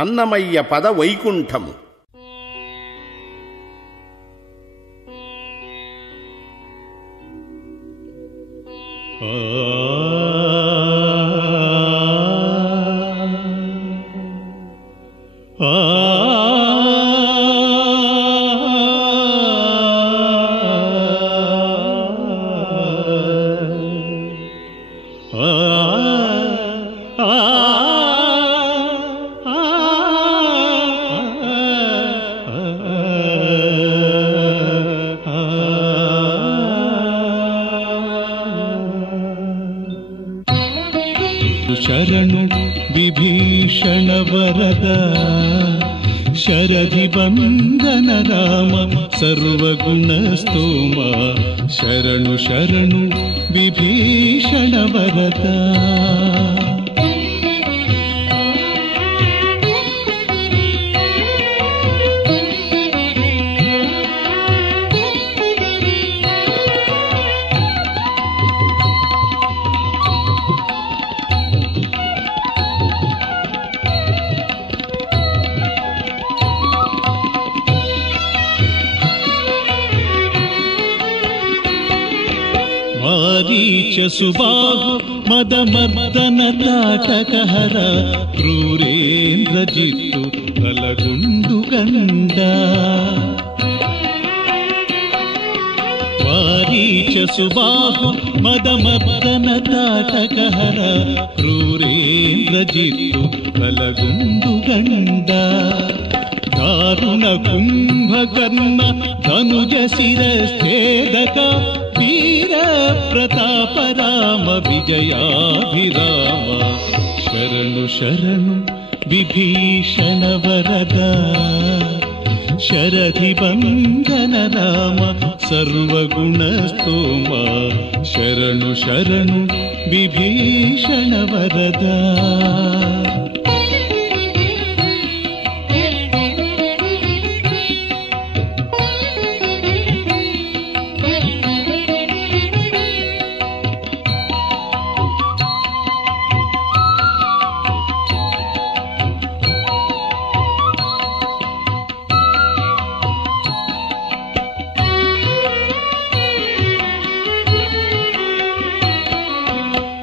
అన్నమయ్య పద వైకుంఠము. ಶರಣು ವಿಭೀಷಣ ವರದ ಶರಧಿ ಬಂಧನ ರಾಮ ಸರ್ವಗುಣ ಸ್ತೋಮ ಶರಣು ಶರಣು ವಿಭೀಷಣ ವರದ. ಮಾರೀಚ ಸುಬಾಹು ಮದಮರ್ದನ ತಾಟಕಹರ ಕ್ರೂರೇಂದ್ರ ಜಿತ್ತು ಬಲಗುಂಡು ಗಂಡ. ಮಾರೀಚ ಸುಬಾಹು ಮದಮರ್ದನ ತಾಟಕಹರ ಕ್ರೂರೇಂದ್ರ ಜಿತ್ತು ಬಲಗುಂಡು ಗಂಡ. దారుణ కుంభకర్ణ ధనుజ శిరఛేదక వీర ప్రతాప రామ విజయాభిరామ శరణు శరణు విభీషణ వరద శరధి బంధన రామ సర్వగుణ స్తోమ శరణు శరణు విభీషణ వరద.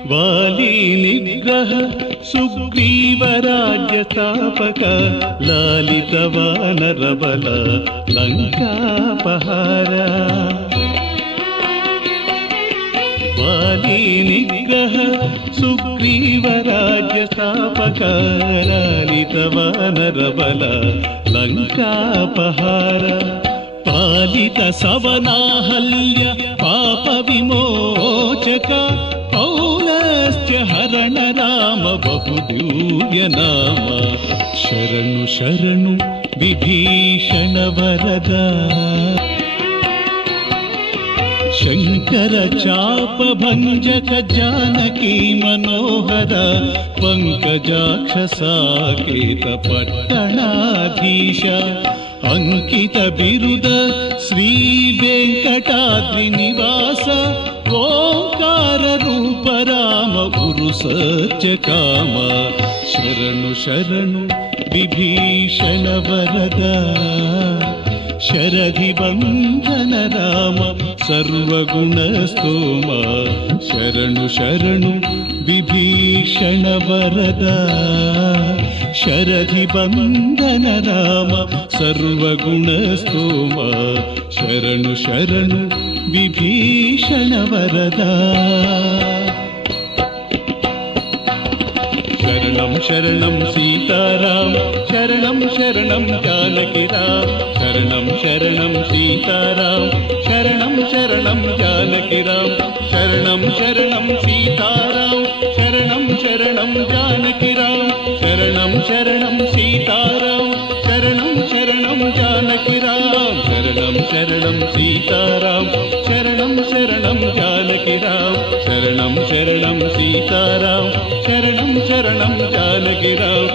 वाली निग्रह सुग्रीव राज्य स्थापक लालित वानर बल लंकापहार. वाली निग्रह सुग्रीव राज्य स्थापक लालित वानर बल लंकापहार. पालित सवनाहल्य पाप विमोचक पौलस्त्य हरण राम बहुदिव्य नाम शरणु शरणु विभीषण वरद. शंकर चाप भंजक जानकी मनोहर पंकजाक्ष साकेत पट्टणाधीश. अंकित बिरुद श्री वेंकटाद्रि निवास ओंकार रूप राम गुरु सत्य काम शरणु शरणु विभीषण वरद शरधि बंधन राम सर्वगुण स्तोम शरणु शरणु विभीषण वरद शरधि बंधन राम सर्वगुण स्तोम शरणु शरणु विभीषण वरद. शरणं शरणं सीताराम शरणं शरणं जानकी राम शरणं शरणं सीताराम शरणं शरणं जानकी राम शरणं शरणं सीताराम शरणं शरणं जानकी राम शरणं शरणं सीताराम शरणं शरणं जानकी राम शरणं शरणं सीताराम शरणं शरणं जानकी राम शरणं शरणं सीताराम शरणं शरणं जानकी राम.